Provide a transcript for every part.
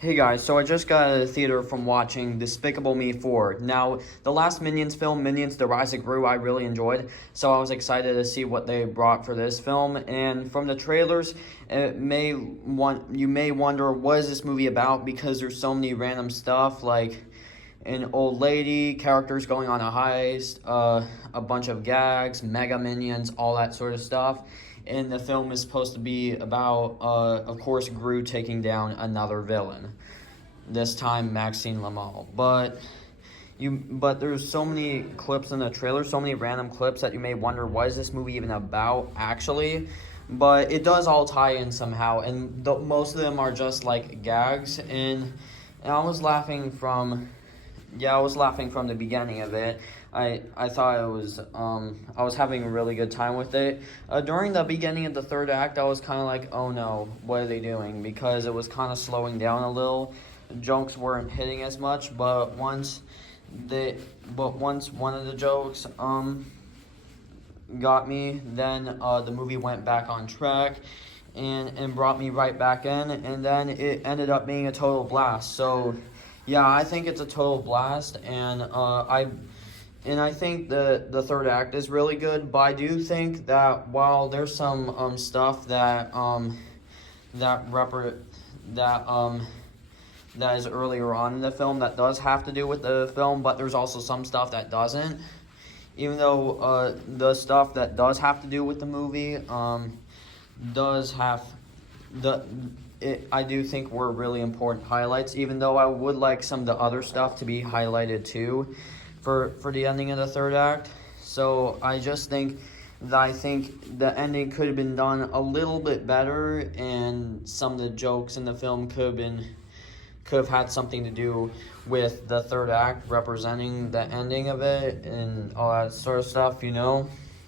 Hey guys, so I just got out of the theater from watching Despicable Me 4. Now, the last Minions film, Minions: The Rise of Gru, I really enjoyed, so I was excited to see what they brought for this film. And from the trailers, you may wonder, what is this movie about? Because there's so many random stuff, like an old lady, characters going on a heist, a bunch of gags, mega minions, all that sort of stuff. And the film is supposed to be about, of course, Gru taking down another villain. This time, Maxine Lamal. But there's so many clips in the trailer, so many random clips that you may wonder, what is this movie even about, actually? But it does all tie in somehow, and most of them are just like gags. And I was laughing from the beginning of it. I thought it was, I was having a really good time with it. During the beginning of the third act, I was kind of like, oh no, what are they doing? Because it was kind of slowing down a little. Jokes weren't hitting as much, but once one of the jokes got me, then the movie went back on track and brought me right back in, and then it ended up being a total blast. So yeah, I think it's a total blast, and I think the third act is really good. But I do think that while there's some stuff that is earlier on in the film that does have to do with the film, but there's also some stuff that doesn't. Even though the stuff that does have to do with the movie does have I do think were really important highlights, even though I would like some of the other stuff to be highlighted too for the ending of the third act. So I just think the ending could have been done a little bit better, and some of the jokes in the film could have had something to do with the third act representing the ending of it and all that sort of stuff,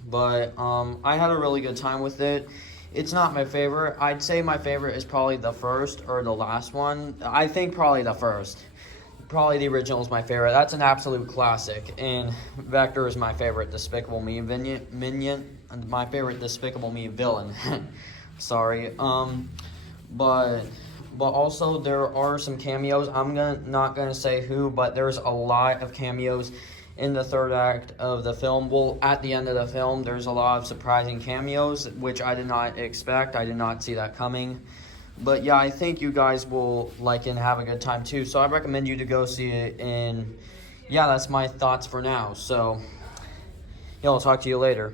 But I had a really good time with it. It's not my favorite. I'd say my favorite is probably the first or the last one. I think probably the first. Probably the original is my favorite. That's an absolute classic. And Vector is my favorite Despicable Me minion. My favorite Despicable Me villain. Sorry. But also there are some cameos. I'm not gonna say who, but there's a lot of cameos in the third act of the film. Well, at the end of the film, there's a lot of surprising cameos, which I did not expect. I did not see that coming. But yeah, I think you guys will like it and have a good time too. So I recommend you to go see it. And yeah, that's my thoughts for now. So yeah, I'll talk to you later.